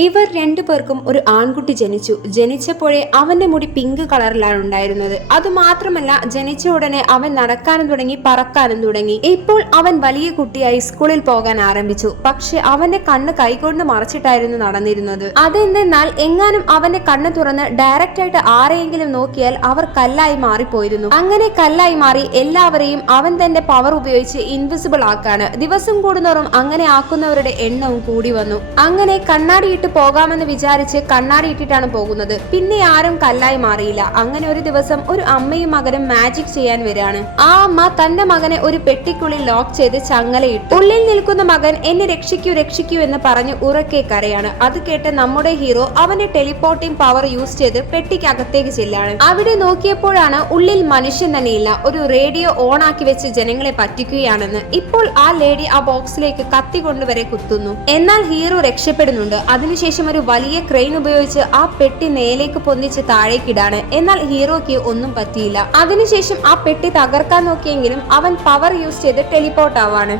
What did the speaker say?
ഇവർ രണ്ടുപേർക്കും ഒരു ആൺകുട്ടി ജനിച്ചപ്പോഴേ അവന്റെ മുടി പിങ്ക് കളറിലാണ് ഉണ്ടായിരുന്നത്. അതുമാത്രമല്ല, ജനിച്ച ഉടനെ അവൻ നടക്കാനും തുടങ്ങി, പറക്കാനും തുടങ്ങി. ഇപ്പോൾ അവൻ വലിയ കുട്ടിയായി സ്കൂളിൽ പോകാൻ ആരംഭിച്ചു. പക്ഷെ അവന്റെ കണ്ണ് കൈകൊണ്ട് മറച്ചിട്ടായിരുന്നു നടന്നിരുന്നത്. അതെന്തെന്നാൽ എങ്ങാനും അവന്റെ കണ്ണ് തുറന്ന് ഡയറക്റ്റ് ആയിട്ട് ആരെയെങ്കിലും നോക്കിയാൽ അവർ കല്ലായി മാറിപ്പോയിരുന്നു. അങ്ങനെ കല്ലായി മാറി എല്ലാവരെയും അവൻ തന്റെ പവർ ഉപയോഗിച്ച് ഇൻവിസിബിൾ ആക്കാണ്. ദിവസം കൂടുന്നോറും അങ്ങനെ ആക്കുന്നവരുടെ എണ്ണവും കൂടി വന്നു. അങ്ങനെ കണ്ണാടി പോകാമെന്ന് വിചാരിച്ച് കണ്ണാടി ഇട്ടിട്ടാണ് പോകുന്നത്. പിന്നെ ആരും കല്ലായി മാറിയില്ല. അങ്ങനെ ഒരു ദിവസം ഒരു അമ്മയും മകനും മാജിക് ചെയ്യാൻ വരികയാണ്. ആ അമ്മ തന്റെ മകനെ ഒരു പെട്ടിക്കുള്ളിൽ ലോക്ക് ചെയ്ത് ചങ്ങലയിട്ടു. ഉള്ളിൽ നിൽക്കുന്ന മകൻ എന്നെ രക്ഷിക്കൂ രക്ഷിക്കൂ എന്ന് പറഞ്ഞ് ഉറക്കെ കരയാണ്. അത് കേട്ട് നമ്മുടെ ഹീറോ അവന്റെ ടെലിപ്പോർട്ടിംഗ് പവർ യൂസ് ചെയ്ത് പെട്ടിക്കകത്തേക്ക് ചെല്ലാണ്. അവിടെ നോക്കിയപ്പോഴാണ് ഉള്ളിൽ മനുഷ്യൻ തന്നെയില്ല, ഒരു റേഡിയോ ഓൺ ആക്കി വെച്ച് ജനങ്ങളെ പറ്റിക്കുകയാണെന്ന്. ഇപ്പോൾ ആ ലേഡി ആ ബോക്സിലേക്ക് കത്തി കൊണ്ടുവരെ കുത്തുന്നു. എന്നാൽ ഹീറോ രക്ഷപ്പെടുന്നുണ്ട്. അതിനുശേഷം ഒരു വലിയ ക്രെയിൻ ഉപയോഗിച്ച് ആ പെട്ടി നേലേക്ക് പൊന്നിച്ച് താഴേക്കിടാണ്. എന്നാൽ ഹീറോയ്ക്ക് ഒന്നും പറ്റിയില്ല. അതിനുശേഷം ആ പെട്ടി തകർക്കാൻ നോക്കിയെങ്കിലും അവൻ പവർ യൂസ് ചെയ്ത് ടെലിപ്പോർട്ട് ആവാണ്.